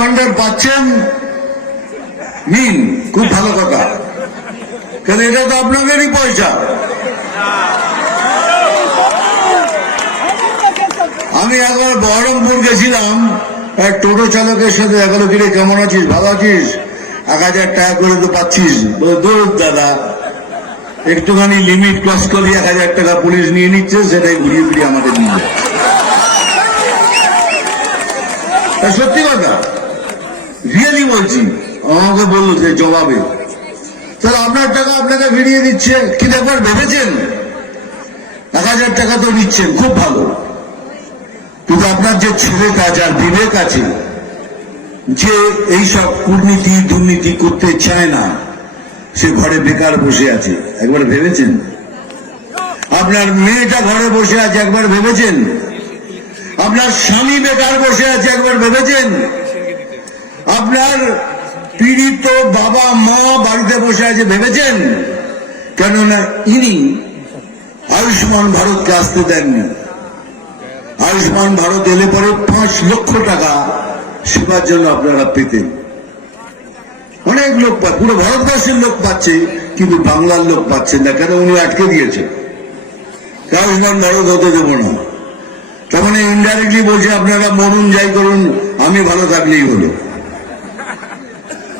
ভান্ডার পাচ্ছেন, নিন, খুব ভালো কথা, কারণ এটা তো আপনাদেরই পয়সা। আমি একবার বহরমপুর গেছিলাম, এক টোটো চালকের সাথে দেখা গেল, কিরে কেমন আছিস, ভালো আছিস, 1000 টাকা করে তো পাচ্ছিস। বলে দূর দাদা, একটুখানি লিমিট ক্রস করি 1000 টাকা পুলিশ নিয়ে নিচ্ছে, সেটাই ঘুরিয়ে ফিরিয়ে আমাদের নিয়ে যায়। সত্যি কথা, রিয়েলি বলছি, আমাকে বললো যে জবাবে, তাহলে আপনার টাকা আপনাকে ফিরিয়ে দিচ্ছে, কিন্তু একবার ভেবেছেন 1000 টাকা তো নিচ্ছেন, খুব ভালো, কিন্তু আপনার যে ছেলেটা, যার বিবেক আছে, যে এইসব কূটনীতি দুর্নীতি করতে চায় না, সে ঘরে বেকার বসে আছে, একবার ভেবেছেন? আপনার মেয়েটা ঘরে বসে আছে, একবার ভেবেছেন? আপনার স্বামী বেকার বসে আছে, একবার ভেবেছেন? আপনার পীড়িত বাবা মা বাড়িতে বসে আছে, ভেবেছেন? কেননা ইনি আয়ুষ্মান ভারতকে আসতে দেননি। আয়ুষ্মান ভারত এলে পরে 5 লক্ষ টাকা সেবার জন্য আপনারা পেতেন। অনেক লোক পায়, পুরো ভারতবর্ষের লোক পাচ্ছে, কিন্তু বাংলার লোক পাচ্ছেন না, কেন? উনি আটকে দিয়েছে, আয়ুষ্মান ভারত হতে দেব না। তার মানে ইনডাইরেক্টলি বলছে আপনারা মরুন, যাই করুন, আমি ভালো থাকলেই হলো।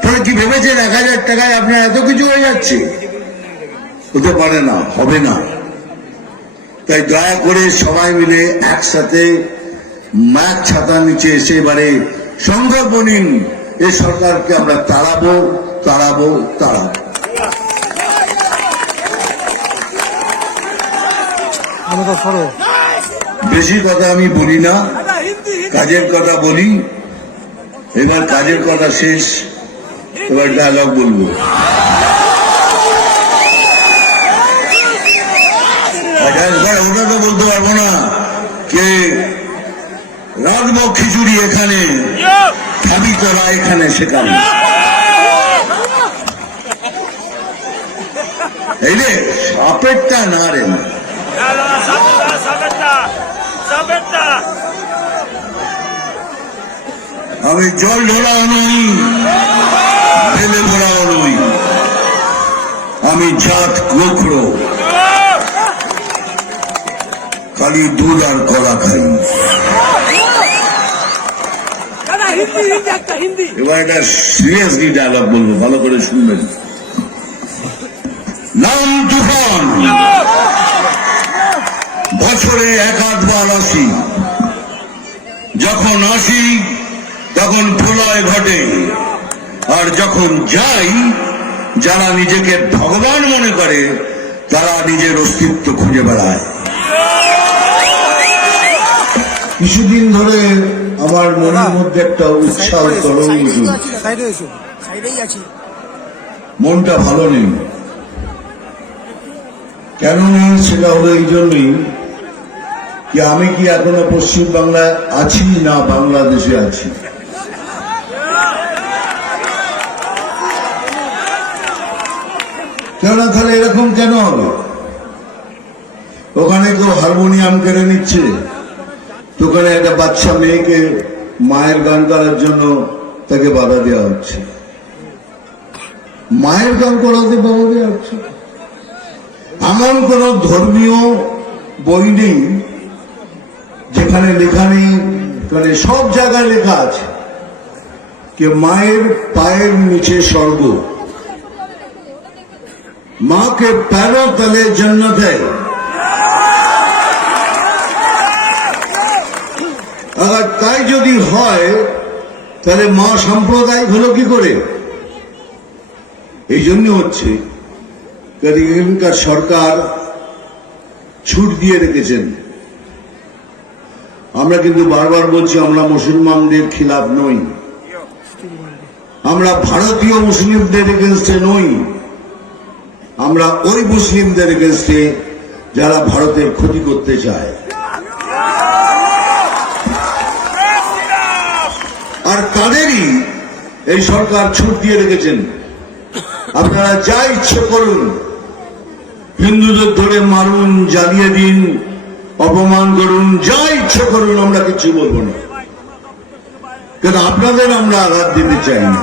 তাহলে কি ভেবেছেন 1000 টাকায় আপনার এত কিছু হয়ে যাচ্ছে? হতে পারে না, হবে না। তাই দয়া করে সবাই মিলে একসাথে ম্যাচ ছাতার নিচে এসে এবারে সংকল্প নিন, এই সরকারকে আমরা তাড়াবো, তাড়াবো, তাড়াবো। বেশি কথা আমি বলি না, কাজের কথা বলি। এবার কাজের কথা শেষ, এবার ডায়লগ বলবো। ওটা তো বলতে পারবো না, কে রাজভোগ খিচুড়ি এখানে, খাবি তোরা এখানে সেখানে, এই রে সাপেরটা না রে, আমি জল ঢোলাও নই, ফেলে ভরাও নই, আমি জাত গোখরো, খালি দুধ আর কলা খাই। এবার একটা সিরিয়াসলি ডায়লগ বলবো, ভালো করে শুনবেন। নাম তুফান, বছরে 1-8 আসি, যখন আসি তখন প্রলয় ঘটে, আর যখন যাই, যারা নিজেকে ভগবান মনে করে তারা নিজের অস্তিত্ব খুঁজে বেড়ায়। কিছুদিন ধরে আমার মনের মধ্যে একটা উৎসাহ তরঙ্গ, মনটা ভালো নেই। কেন নেই সেটা হলো এই জন্যই কি আমি কি এখনো পশ্চিম বাংলায় আছি না বাংলাদেশে আছি। কেননা তাহলে এরকম কেন হবে? ওখানে কেউ হারমোনিয়াম কেড়ে নিচ্ছে, ওখানে একটা বাচ্চা মেয়েকে মায়ের গান করার জন্য তাকে বাধা দেওয়া হচ্ছে, মায়ের গান করাতে বাধা দেওয়া হচ্ছে। এমন কোন ধর্মীয় বই নেই যেখানে লেখা নেই, মানে সব জায়গায় লেখা আছে যে মায়ের পায়ের নিচে স্বর্গ, মাকে पैरों तले जन्नत है। अगर তাই যদি হয় তাহলে মা সাম্প্রদায়িক হলো কি করে? এই জন্য হচ্ছে এখানকার সরকার ছুট দিয়ে রেখেছেন। আমরা কিন্তু বারবার বলছি আমরা মুসলমানদের খিলাফ নই, আমরা ভারতীয় মুসলিমদের এগেনস্টে নই, আমরা ওই মুসলিমদের এগেনস্টে যারা ভারতের ক্ষতি করতে চায়। আর তাদেরই এই সরকার ছুট দিয়ে রেখেছেন, আপনারা যা ইচ্ছে করুন, হিন্দুদের ধরে মারুন, জ্বালিয়ে দিন, অপমান করুন, যা ইচ্ছে করুন, আমরা কিছু বলবো না। কিন্তু আপনাদের আমরা আঘাত দিতে চাই না।